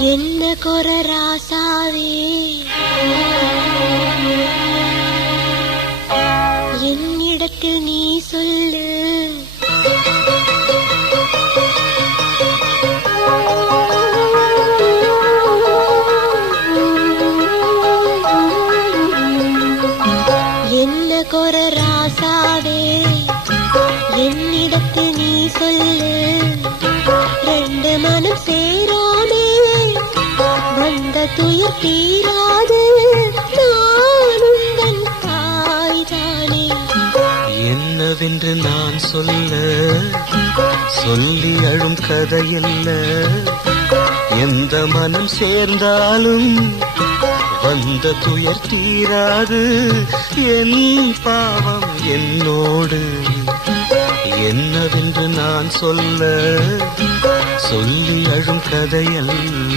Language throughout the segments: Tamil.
என்ன கொர ராசாவே? என்னிடத்தில் நீ சொல்லு. என்ன கொர ராசாவே? என்னிடத்தில் நீ சொல்லு. தீராது. நான் தாய்தானே. என்னவென்று நான் சொல்ல சொல்லி அழும் கதையல்ல. எந்த மனம் சேர்ந்தாலும் வந்த துயர் தீராது. என் பாவம் என்னோடு. என்னவென்று நான் சொல்ல சொல்லி அழும் கதையல்ல.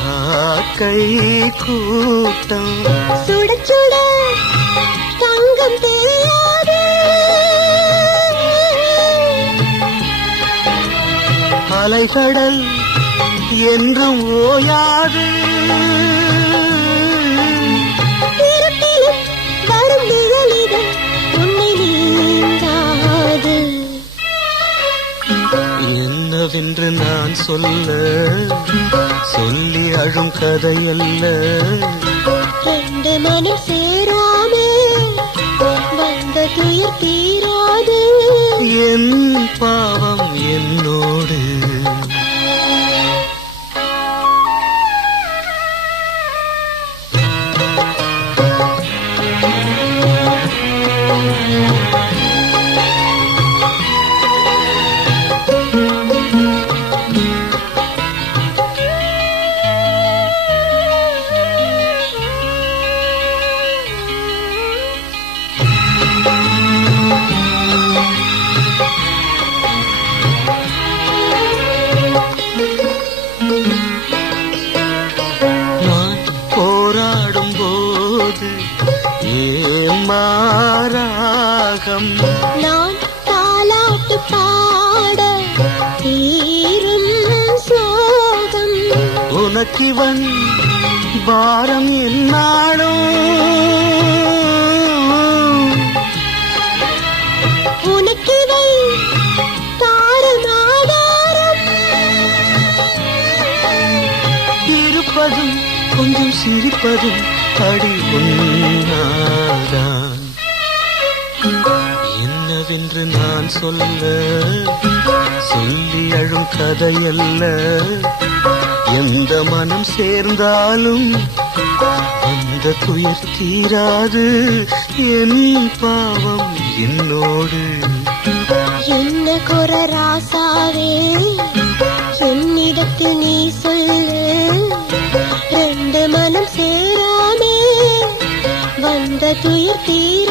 காக்கை கூட்டம். சுட சுட தங்கம் தெரியாது. அலைகடல் என்றும் ஓயாது. வரும் என்னவென்று நான் சொல்ல சொல்லி அழும் கதையல்ல. ரெண்டு மனம் சேராமே வந்த துயர் தீராது. என் பாவம் ஏமாராகம் நான் தாலாட்டு பாட தீரும் சோகம். உனக்கிவன் பாரம் என்னாடும் உனக்கிவை தாரமாடாரம் இருப்பதும் கொஞ்சம் சிரிப்பதும் அடி உன்னாதான் என்னவென்று நான் சொல்ல சொல்லி அழும் கதையல்ல. எந்த மனம் சேர்ந்தாலும் அந்த துயர் தீராது. என் பாவம் என்னோடு. என்ன கொர ராசாவே என்னிடத்தில் நீ சொல்லு. ரெண்டு மனம் சேராமே வந்த துயர் தீர